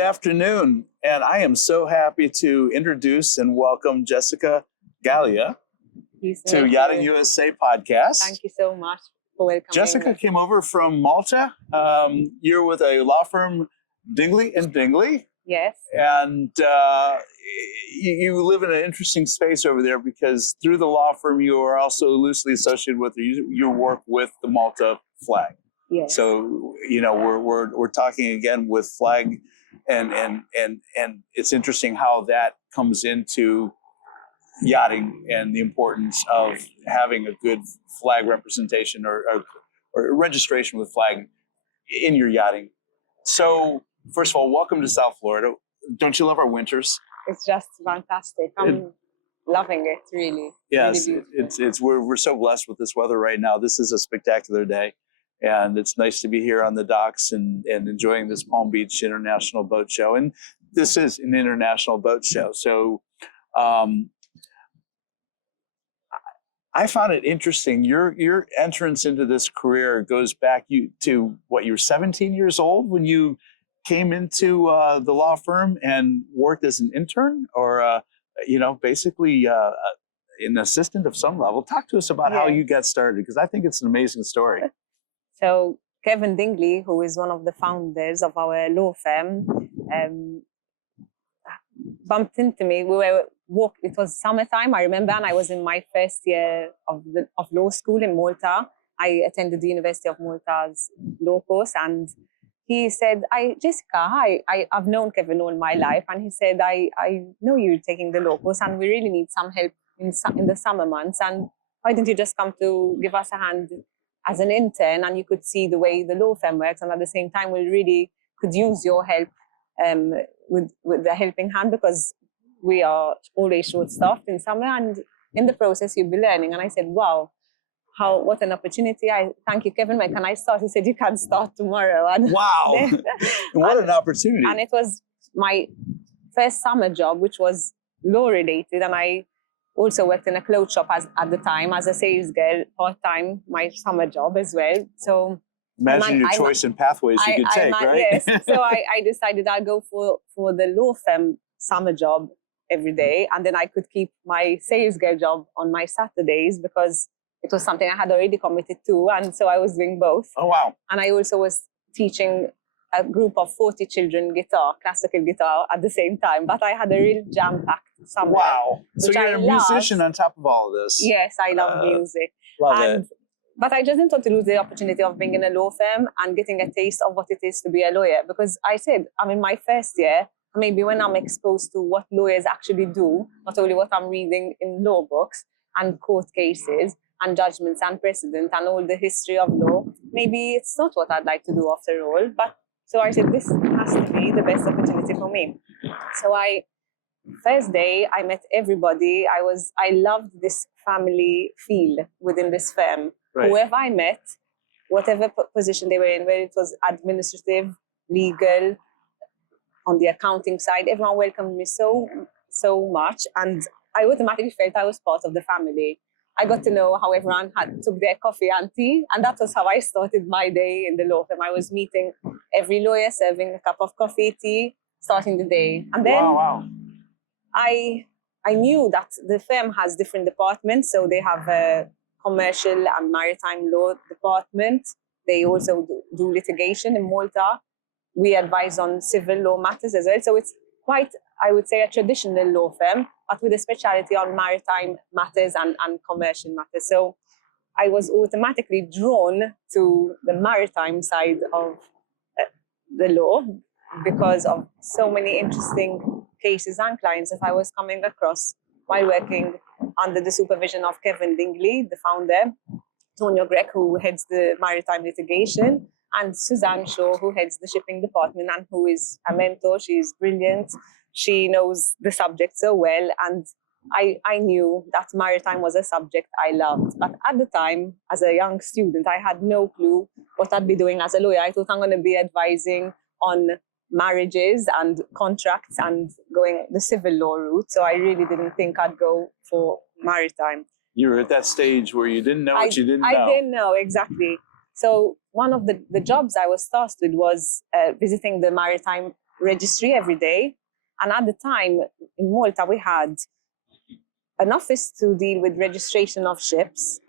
afternoon, and I am so happy to introduce and welcome Jessica Galea to Yachting USA podcast. Thank you so much for welcoming Jessica me. came over from Malta. You're with a law firm, Dingli Dingli. Yes. And you live in an interesting space over there because through the law firm, you are also loosely associated with your work with the Malta flag. Yes. So, you know, we're talking again with flag and it's interesting how that comes into yachting and the importance of having a good flag representation or registration with flag in your yachting. So, first of all, welcome to South Florida. Don't you love our winters? It's just fantastic. I'm loving it, really. Yes, really it's we're so blessed with this weather right now. This is a spectacular day, and it's nice to be here on the docks and enjoying this Palm Beach International Boat Show. And this is an international boat show, so I found it interesting. Your entrance into this career goes back to what, you were 17 years old when you came into the law firm and worked as an intern, or basically an assistant of some level. Talk to us about how you got started, because I think it's an amazing story. So Kevin Dingli, who is one of the founders of our law firm, bumped into me. It was summertime, I remember, and I was in my first year of law school in Malta. I attended the University of Malta's law course, and he said, Jessica, hi, I've known Kevin all my life. And he said, I know you're taking the law course and we really need some help in the summer months. And why don't you just come to give us a hand as an intern, and you could see the way the law firm works. And at the same time, we really could use your help with the helping hand, because we are always short-staffed in summer. And in the process, you'll be learning. And I said, wow. What an opportunity. I thank you, Kevin. When can I start? He said, you can start tomorrow. And wow. What an opportunity. And it was my first summer job, which was law related. And I also worked in a clothes shop at the time as a sales girl, part-time, my summer job as well. So imagine your choice in pathways you could take, right? Yes. So I decided I'll go for the law firm summer job every day. And then I could keep my sales girl job on my Saturdays, because it was something I had already committed to, and so I was doing both. Oh, wow. And I also was teaching a group of 40 children classical guitar at the same time, but I had a real jam-packed summer. Wow. So you're a musician on top of all of this. Yes, I love music. Love it. But I just didn't want to lose the opportunity of being in a law firm and getting a taste of what it is to be a lawyer, because I said, I'm in my first year, maybe when I'm exposed to what lawyers actually do, not only what I'm reading in law books and court cases, and judgments and precedent and all the history of law, maybe it's not what I'd like to do after all. But so I said, this has to be the best opportunity for me. So first day, I met everybody. I loved this family feel within this firm. Right. Whoever I met, whatever position they were in, whether it was administrative, legal, on the accounting side, everyone welcomed me so much. And I automatically felt I was part of the family. I got to know how everyone took their coffee and tea, and that was how I started my day in the law firm. I was meeting every lawyer, serving a cup of coffee, tea, starting the day. And then I knew that the firm has different departments. So they have a commercial and maritime law department. They also do litigation in Malta. We advise on civil law matters as well. So it's quite, I would say, a traditional law firm, but with a specialty on maritime matters and commercial matters. So I was automatically drawn to the maritime side of the law because of so many interesting cases and clients that I was coming across while working under the supervision of Kevin Dingli, the founder, Tonio Grech, who heads the maritime litigation, and Suzanne Shaw, who heads the shipping department and who is a mentor. She's brilliant. She knows the subject so well. And I knew that maritime was a subject I loved. But at the time, as a young student, I had no clue what I'd be doing as a lawyer. I thought I'm going to be advising on marriages and contracts and going the civil law route. So I really didn't think I'd go for maritime. You were at that stage where you didn't know what you didn't know. I didn't know, exactly. So one of the jobs I was tasked with was visiting the maritime registry every day. And at the time in Malta, we had an office to deal with registration of ships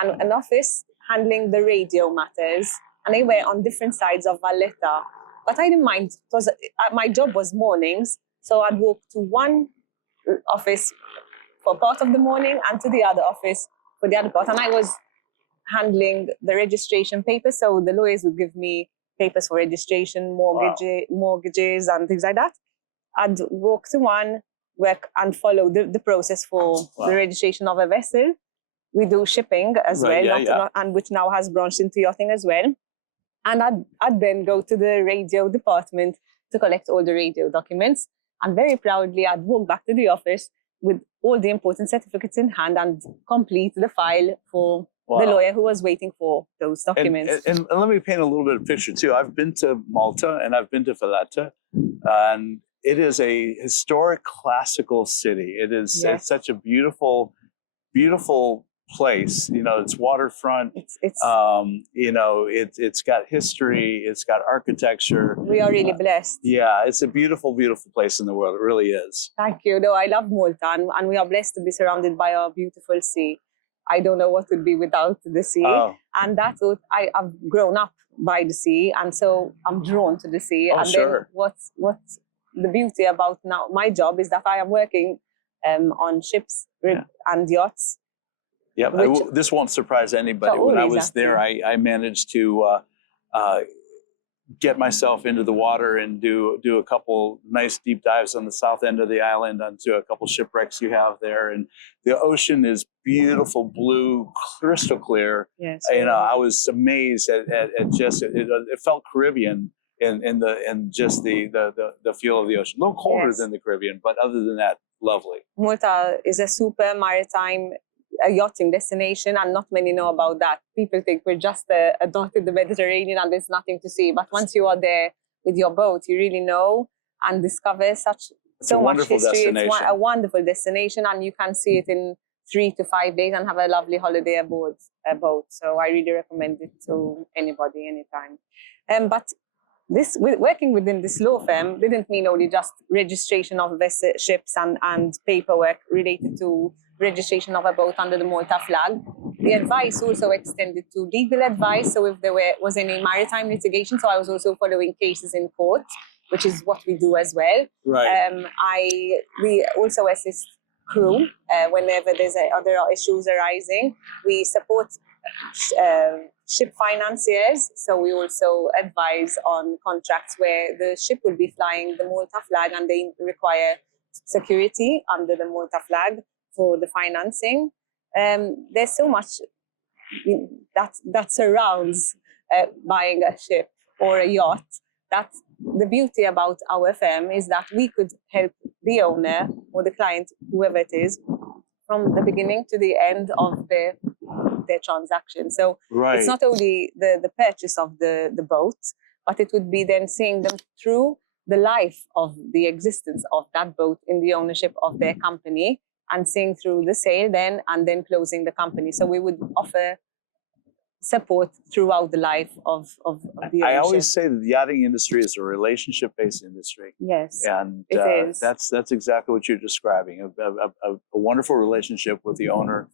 and an office handling the radio matters. And they were on different sides of Valletta. But I didn't mind. It was, my job was mornings. So I'd walk to one office for part of the morning and to the other office for the other part. And I was handling the registration papers. So the lawyers would give me papers for registration, mortgages and things like that. I'd walk to one, work and follow the process for the registration of a vessel. We do shipping as well, and which now has branched into yachting as well. And I'd then go to the radio department to collect all the radio documents. And very proudly, I'd walk back to the office with all the important certificates in hand and complete the file for the lawyer who was waiting for those documents. And let me paint a little bit of picture too. I've been to Malta and I've been to Valletta, and it is a historic classical city. It is it's such a beautiful, beautiful place. You know, it's waterfront. It's got history. It's got architecture. We are really blessed. Yeah, it's a beautiful, beautiful place in the world. It really is. Thank you. No, I love Malta, and we are blessed to be surrounded by our beautiful sea. I don't know what would be without the sea. And that's what I've grown up by the sea, and so I'm drawn to the sea. Then what's the beauty about now my job is that I am working on ships and yachts. Yeah, this won't surprise anybody. When I was there, I managed to get myself into the water and do a couple nice deep dives on the south end of the island onto a couple shipwrecks you have there. And the ocean is beautiful blue, crystal clear. Yes, I was amazed at just it felt Caribbean in just the feel of the ocean. A little colder than the Caribbean, but other than that, lovely. Malta is a super maritime yachting destination, and not many know about that. People think we're just a dot in the Mediterranean and there's nothing to see. But once you are there with your boat, you really know and discover so much history. It's a wonderful destination, and you can see it in 3 to 5 days and have a lovely holiday aboard a boat. So I really recommend it to anybody, anytime. But working within this law firm didn't mean only just registration of ships and paperwork related to registration of a boat under the Malta flag. The advice also extended to legal advice. So if there was any maritime litigation, so I was also following cases in court, which is what we do as well. Right. We also assist crew whenever there's other issues arising. We support ship financiers, so we also advise on contracts where the ship will be flying the Malta flag and they require security under the Malta flag for the financing. There's so much that surrounds buying a ship or a yacht. That's the beauty about our firm, is that we could help the owner or the client, whoever it is, from the beginning to the end of their transaction. So it's not only the purchase of the boat, but it would be then seeing them through the life of the existence of that boat in the ownership of their company, and seeing through the sale then, and then closing the company. So we would offer support throughout the life of the ownership. I always say that the yachting industry is a relationship-based industry. Yes, and it is. That's exactly what you're describing, a wonderful relationship with the owner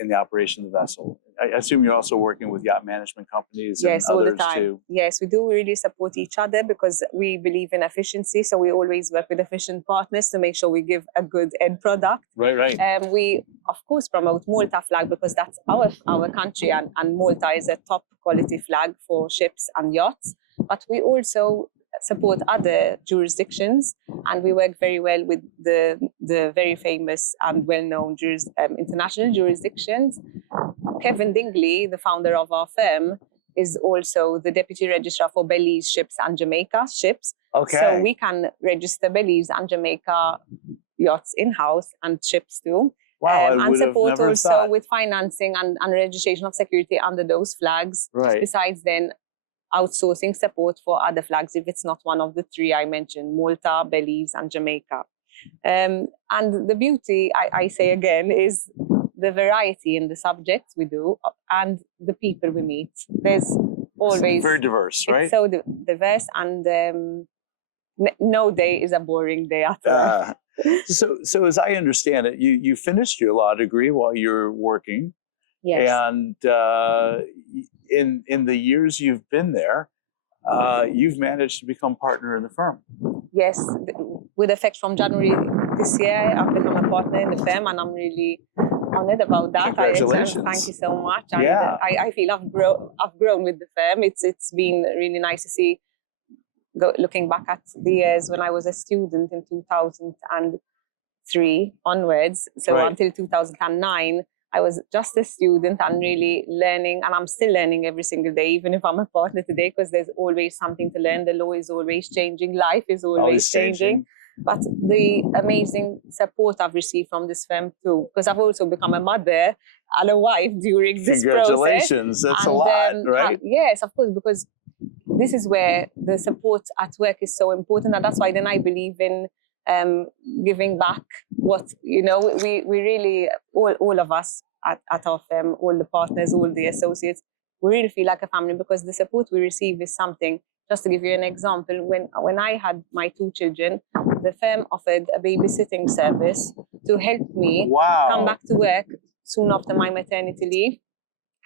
in the operation of the vessel. I assume you're also working with yacht management companies and others all the time. Too. Yes, we do really support each other because we believe in efficiency. So we always work with efficient partners to make sure we give a good end product. Right. We, of course, promote Malta flag because that's our country, and Malta is a top quality flag for ships and yachts. But we also support other jurisdictions, and we work very well with the very famous and well-known international jurisdictions. Kevin Dingli, the founder of our firm, is also the deputy registrar for Belize ships and Jamaica ships. Okay. So we can register Belize and Jamaica yachts in-house and ships too. Wow, and support also with financing and registration of security under those flags. Right. Besides then outsourcing support for other flags if it's not one of the three I mentioned, Malta, Belize, and Jamaica. And the beauty, I say again, is the variety in the subjects we do and the people we meet. There's always... It's very diverse, right? It's so diverse, and No day is a boring day at work. So as I understand it, you finished your law degree while you're working, Yes. and in the years you've been there, you've managed to become partner in the firm. Yes, with effect from January this year, I've become a partner in the firm, and I'm really honored about that. Congratulations! Thank you so much. And yeah, I feel I've grown with the firm. It's been really nice to see. Looking back at the years when I was a student in 2003 onwards, so right. until 2009, I was just a student and really learning, and I'm still learning every single day, even if I'm a partner today, because there's always something to learn. The law is always changing, life is always changing. But the amazing support I've received from this firm too, because I've also become a mother and a wife during this process. Congratulations, that's a lot, right? Yes, of course, because this is where the support at work is so important, and that's why then I believe in giving back what, we really, all of us at our firm, all the partners, all the associates, we really feel like a family, because the support we receive is something. Just to give you an example, when I had my 2 children, the firm offered a babysitting service to help me come back to work soon after my maternity leave.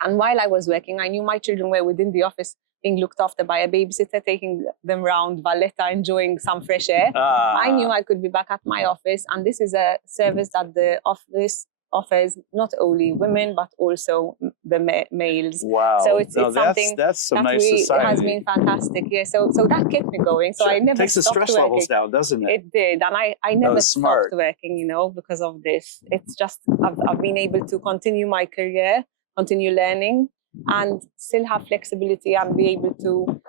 And while I was working, I knew my children were within the office being looked after by a babysitter, taking them around Valletta, enjoying some fresh air. I knew I could be back at my office, and this is a service that the office offers not only women but also the males. Wow! So it's something that's some that nice society. has been fantastic. Yeah. So that kept me going. So I never takes the stress working. levels down, doesn't it? It did, and I never stopped working. Because of this. It's just I've been able to continue my career, continue learning, and still have flexibility and be able to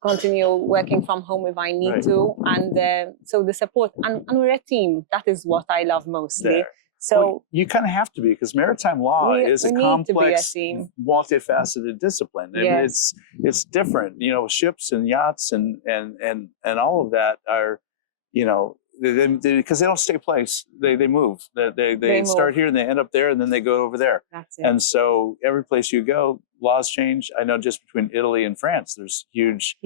continue working from home if I need to. And so the support, and we're a team. That is what I love mostly. So you kind of have to be, because maritime law is a complex, multifaceted discipline. Yes. It's different. Ships and yachts and all of that are, because they don't stay place. They move. They start here and they end up there, and then they go over there. That's it. And so every place you go, laws change. I know just between Italy and France, there's huge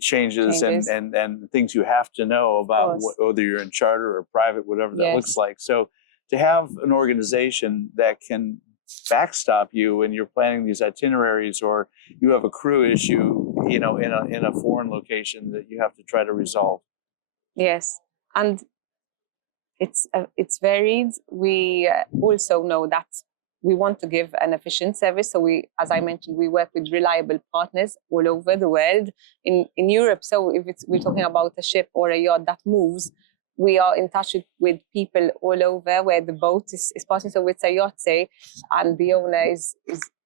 changes. And things you have to know about whether you're in charter or private, whatever that looks like. So to have an organization that can backstop you when you're planning these itineraries, or you have a crew issue, in a foreign location that you have to try to resolve. Yes. And it's varied. We also know that we want to give an efficient service. So as I mentioned, we work with reliable partners all over the world. In Europe, so if we're talking about a ship or a yacht that moves, we are in touch with people all over where the boat is passing. So it's a yacht, say, and the owner is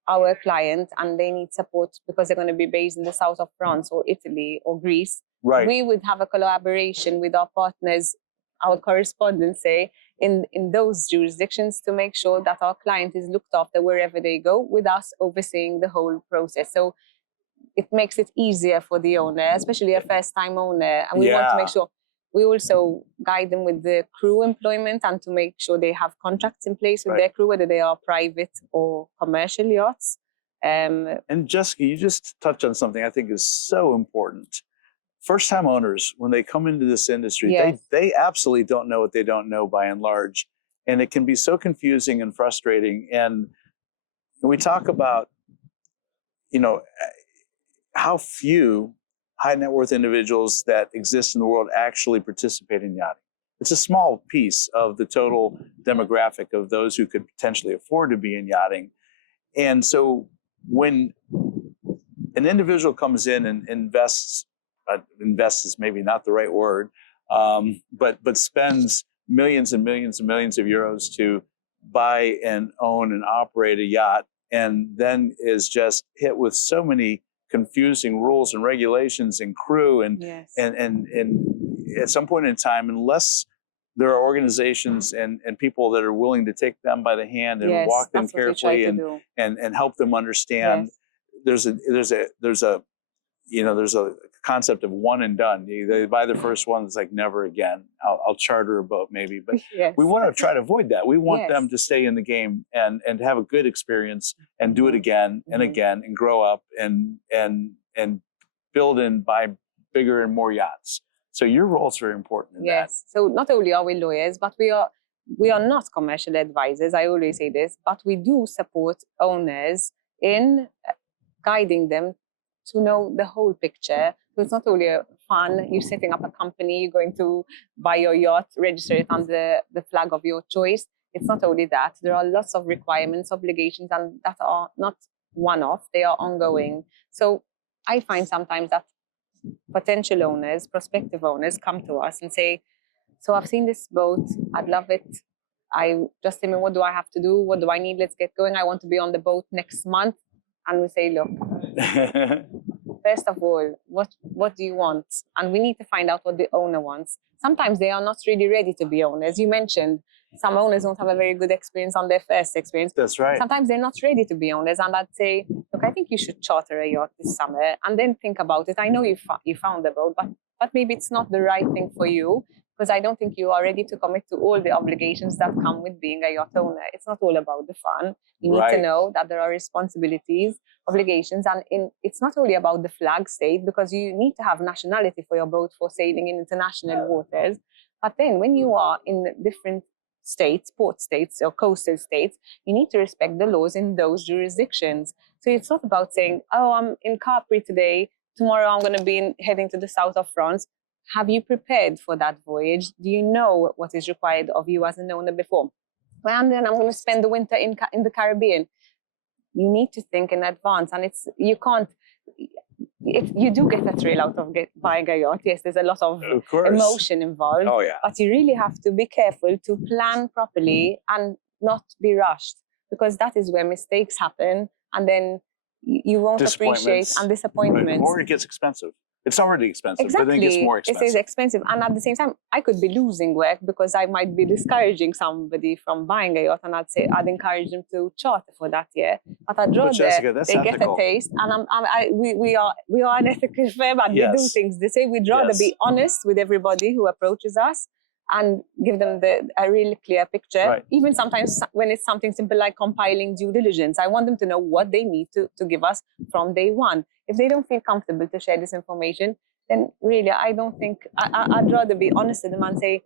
our client, and they need support because they're going to be based in the south of France or Italy or Greece. Right. We would have a collaboration with our partners, our correspondents, say, in those jurisdictions, to make sure that our client is looked after wherever they go, with us overseeing the whole process. So it makes it easier for the owner, especially a first-time owner. And we want to make sure we also guide them with the crew employment, and to make sure they have contracts in place with their crew, whether they are private or commercial yachts. And Jessica, you just touched on something I think is so important. First-time owners, when they come into this industry, they absolutely don't know what they don't know by and large. And it can be so confusing and frustrating. And we talk about, how few high net worth individuals that exist in the world actually participate in yachting. It's a small piece of the total demographic of those who could potentially afford to be in yachting. And so when an individual comes in and invests is maybe not the right word, but spends millions and millions and millions of euros to buy and own and operate a yacht, and then is just hit with so many confusing rules and regulations and crew, and at some point in time, unless there are organizations and people that are willing to take them by the hand and walk them carefully and help them understand, there's a concept of one and done. They buy the first one, it's like never again. I'll charter a boat maybe, but we want to try to avoid that. We want them to stay in the game and have a good experience and do it again and again and grow up and build and buy bigger and more yachts. So your role is very important in that. Yes. So not only are we lawyers, but we are not commercial advisors. I always say this, but we do support owners in guiding them to know the whole picture. So it's not only a fun, you're setting up a company, you're going to buy your yacht, register it under the flag of your choice. It's not only that. There are lots of requirements, obligations, and that are not one-off, they are ongoing. So I find sometimes that potential owners, prospective owners come to us and say, so I've seen this boat, I'd love it. I just tell me, what do I have to do? What do I need? Let's get going. I want to be on the boat next month. And we say, look, first of all, what do you want? And we need to find out what the owner wants. Sometimes they are not really ready to be owners. You mentioned some owners don't have a very good experience on their first experience. That's right. Sometimes they're not ready to be owners. And I'd say, look, I think you should charter a yacht this summer and then think about it. I know you found the boat, but maybe it's not the right thing for you, because I don't think you are ready to commit to all the obligations that come with being a yacht owner. It's not all about the fun. You need to know that there are responsibilities, obligations, and it's not only about the flag state, because you need to have nationality for your boat for sailing in international waters. But then when you are in different states, port states or coastal states, you need to respect the laws in those jurisdictions. So it's not about saying, oh, I'm in Capri today, tomorrow I'm going to be heading to the south of France. Have you prepared for that voyage? Do you know what is required of you as an owner before? Well, and then I'm going to spend the winter in the Caribbean. You need to think in advance, and you can't. You do get a thrill out of buying a yacht. Yes, there's a lot of emotion involved. Oh, yeah. But you really have to be careful to plan properly and not be rushed, because that is where mistakes happen, and then you won't appreciate, and disappointments. Right. Or it gets expensive. It's already expensive, exactly. But then it gets more expensive. It is expensive. And at the same time, I could be losing work because I might be discouraging somebody from buying a yacht, and I'd encourage them to charter for that year. But I'd rather Jessica, they get a taste. And we are an ethical firm, and we do things this way. We'd rather be honest with everybody who approaches us and give them a really clear picture. Right. Even sometimes when it's something simple like compiling due diligence, I want them to know what they need to give us from day one. If they don't feel comfortable to share this information, then really, I don't think, I'd rather be honest with them and say,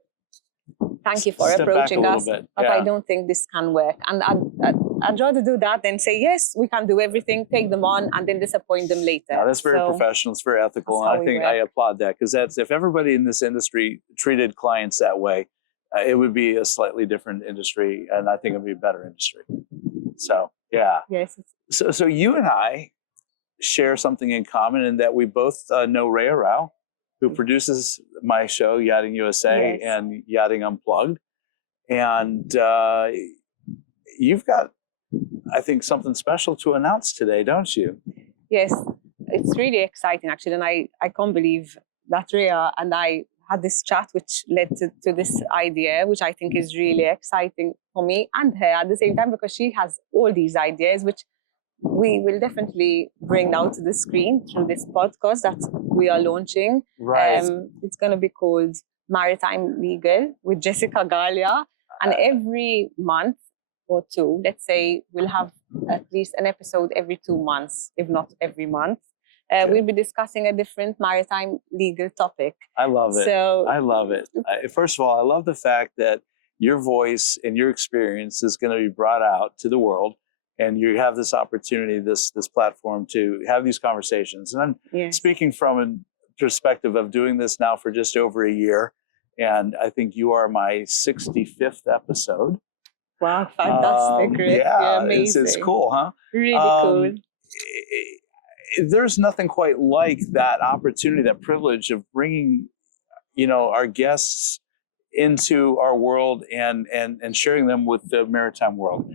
thank you for approaching us, but I don't think this can work. And I'd rather do that than say, yes, we can do everything, take them on, and then disappoint them later. No, that's very professional. It's very ethical. And I think I applaud that, because if everybody in this industry treated clients that way, it would be a slightly different industry, and I think it would be a better industry. So, yeah. Yes. So you and I share something in common in that we both know Rhea Rao, who produces my show, Yachting USA and Yachting Unplugged. And you've got, I think, something special to announce today, don't you? Yes, it's really exciting, actually. And I can't believe that Rhea and I had this chat, which led to this idea, which I think is really exciting for me and her at the same time, because she has all these ideas, which we will definitely bring now to the screen through this podcast that we are launching. Right. It's going to be called Maritime Legal with Jessica Galea. And every month or two, let's say, we'll have at least an episode every 2 months, if not every month. We'll be discussing a different maritime legal topic. I love it. So, I love it. First of all, I love the fact that your voice and your experience is going to be brought out to the world. And you have this opportunity, this platform to have these conversations. And I'm speaking from a perspective of doing this now for just over a year. And I think you are my 65th episode. Wow, fantastic. Yeah, amazing. It's cool, huh? Really cool. There's nothing quite like that opportunity, that privilege of bringing, our guests into our world and sharing them with the maritime world.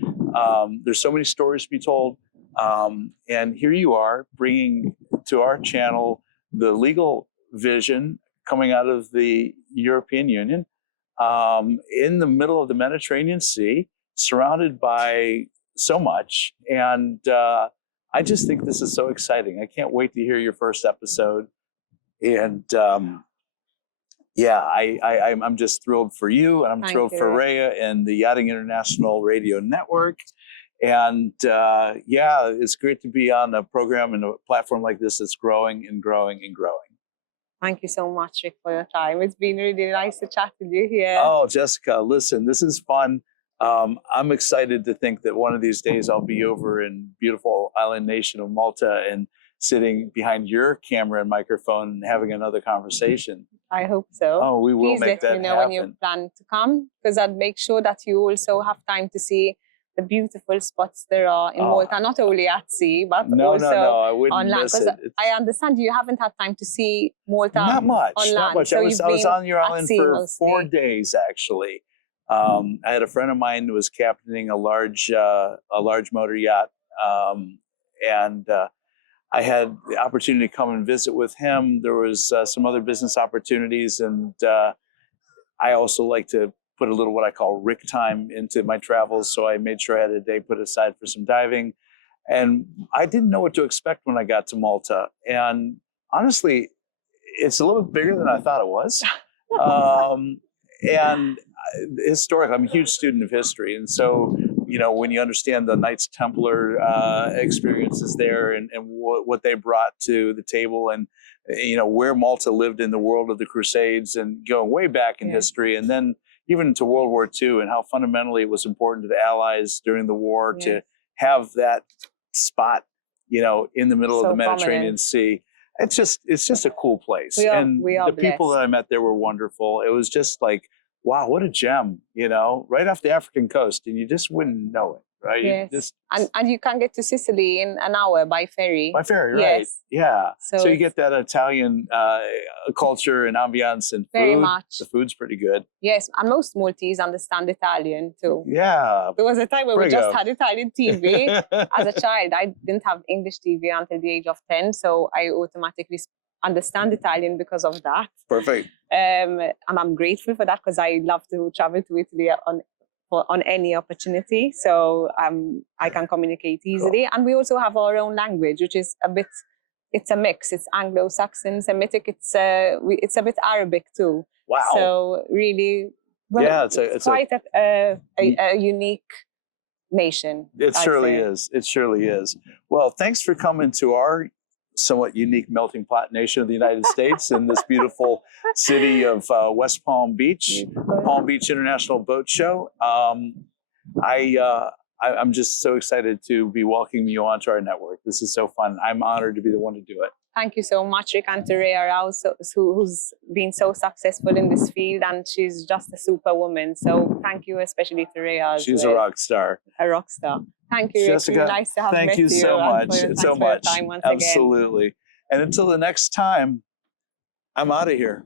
There's so many stories to be told. And here you are bringing to our channel the legal vision coming out of the European Union in the middle of the Mediterranean Sea, surrounded by so much. And I just think this is so exciting. I can't wait to hear your first episode. And I'm just thrilled for you, and I'm thrilled for Rhea and the Yachting International Radio Network. And it's great to be on a program and a platform like this that's growing and growing and growing. Thank you so much, Rick, for your time. It's been really nice to chat with you here. Oh, Jessica, listen, this is fun. I'm excited to think that one of these days I'll be over in beautiful island nation of Malta and sitting behind your camera and microphone and having another conversation. I hope so. Oh, we will make that happen. Please let me know when you plan to come, because I'd make sure that you also have time to see the beautiful spots there are in Malta, not only at sea, but also I wouldn't on land. miss Because it. I understand you haven't had time to see Malta not much, on land. Not much. So I was on your island for 4 days, actually. I had a friend of mine who was captaining a large motor yacht, and I had the opportunity to come and visit with him. There was some other business opportunities, and I also like to put a little what I call Rick time into my travels. So I made sure I had a day put aside for some diving. And I didn't know what to expect when I got to Malta. And honestly, it's a little bit bigger than I thought it was. And historic, I'm a huge student of history. And so, you know, when you understand the Knights Templar experiences there and what they brought to the table, and, you know, where Malta lived in the world of the Crusades and going way back in history, and then even into World War II, and how fundamentally it was important to the Allies during the war to have that spot, you know, in the middle of the Mediterranean Sea. It's just a cool place. And the people that I met there were wonderful. It was just like, wow, what a gem, you know, right off the African coast, and you just wouldn't know it, right? Yes. And you can get to Sicily in an hour by ferry. By ferry, right? Yes. Yeah. So you get that Italian culture and ambiance and food. Very much. The food's pretty good. Yes, and most Maltese understand Italian too. Yeah. There was a time where we just had Italian TV. As a child, I didn't have English TV until the age of 10, so I automatically understand Italian because of that. Perfect. And I'm grateful for that, because I love to travel to Italy on any opportunity. So I can communicate easily. Cool. And we also have our own language, which is it's a mix. It's Anglo-Saxon, Semitic. It's a bit Arabic too. Wow. So really, it's quite a unique nation. It surely is. It surely is. Well, thanks for coming to our somewhat unique melting pot nation of the United States in this beautiful city of West Palm Beach, Palm Beach International Boat Show. I'm just so excited to be welcoming you onto our network. This is so fun. I'm honored to be the one to do it. Thank you so much, Rick, and Terea Rouse, who's been so successful in this field, and she's just a superwoman. So thank you, especially Terea. She's a rock star. A rock star. Thank you, Jessica. Rick. Really nice to have met you. Thank you so much. So much. Absolutely. And until the next time, I'm out of here.